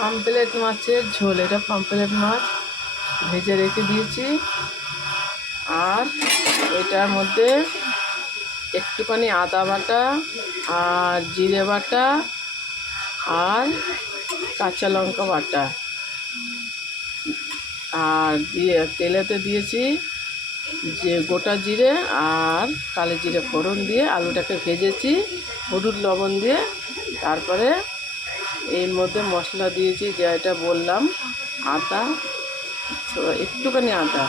Pamphlet মাছের ঝোল। এটা পামফ্লেট মাছ ভেজে রেখে দিয়েছি, আর এটার মধ্যে একটুখানি আদা বাটা আর জিরে বাটা আর কাঁচা লঙ্কা বাটা, আর দিয়ে তেলেতে দিয়েছি যে গোটা জিরে আর কালো জিরে ফোড়ন দিয়ে আলুটাকে ভেজেছি হলুদ লবণ দিয়ে। তারপরে এর মধ্যে মশলা দিয়েছি, যে এটা বললাম, আদা, একটুখানি আদা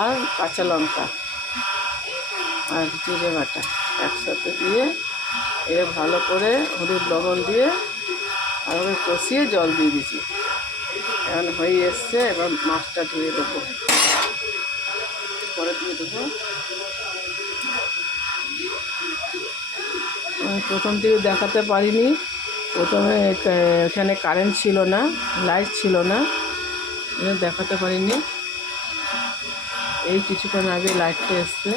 আর কাঁচা লঙ্কা আর জিরে বাটা একসাথে দিয়ে এর ভালো করে হলুদ লবণ দিয়ে ভালো কষিয়ে জল দিয়ে দিয়েছি। এখন হয়ে এসছে, এবার মাছটা ধুয়ে দেবো, পরে দিয়ে দেবো। প্রথম থেকে দেখাতে পারিনি, প্রথমে এখানে কারেন্ট ছিল না, লাইট ছিল না, দেখাতে পারিনি। এই কিছুক্ষণ আগে লাইটটা এসছে।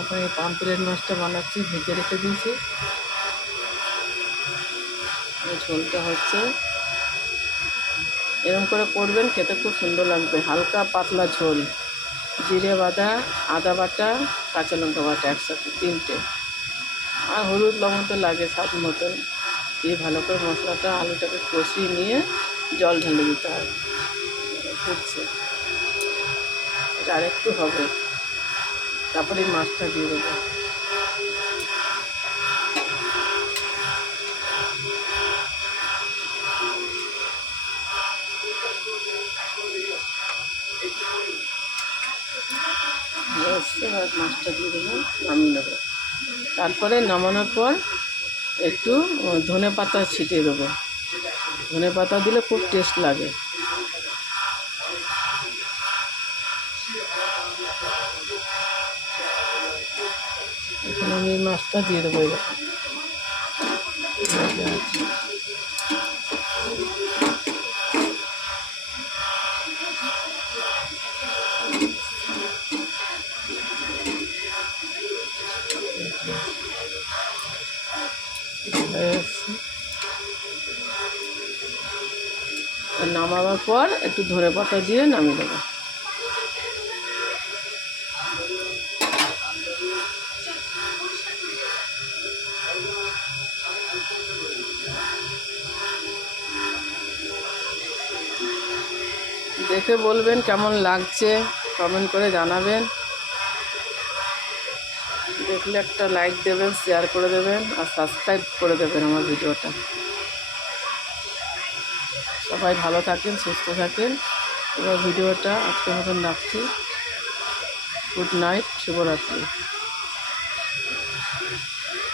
এখন এই পামফ্লেট মাছটা বানাচ্ছি, ভেজে রেখে দিয়েছি। ঝোলটা হচ্ছে, এরকম করে করবেন, খেতে খুব সুন্দর লাগবে। হালকা পাতলা ঝোল, জিরে বাটা, আদা বাটা, কাঁচা লঙ্কা বাটা একসাথে তিনটে, আর হলুদ লবণ তো লাগে স্বাদ মতন। দিয়ে ভালো করে মশলাটা আলুটাকে কষিয়ে নিয়ে জল ঢেলে দিতে হবে। ফুটছে, এটা আরেকটু হবে, তারপরে মাছটা দিয়ে দেবো। মাছটা দিয়ে দেবো, নামিয়ে নেবো। তারপরে নামানোর পর একটু ধনে পাতা ছিটিয়ে দেবো। ধনে পাতা দিলে খুব টেস্ট লাগে। এখন আমি মাছটা দিয়ে দেবো। নামাবার পর একটু ধনে পাতা দিয়ে নামিয়ে দেবো। দেখে বলবেন কেমন লাগছে, কমেন্ট করে জানাবেন। দেখলে একটা লাইক দেবেন, শেয়ার করে দেবেন আর সাবস্ক্রাইব করে দেবেন আমার ভিডিওটা। সবাই ভালো থাকেন, সুস্থ থাকেন। এবার ভিডিওটা আজকের মতন রাখছি। গুড নাইট, শুভরাত্রি।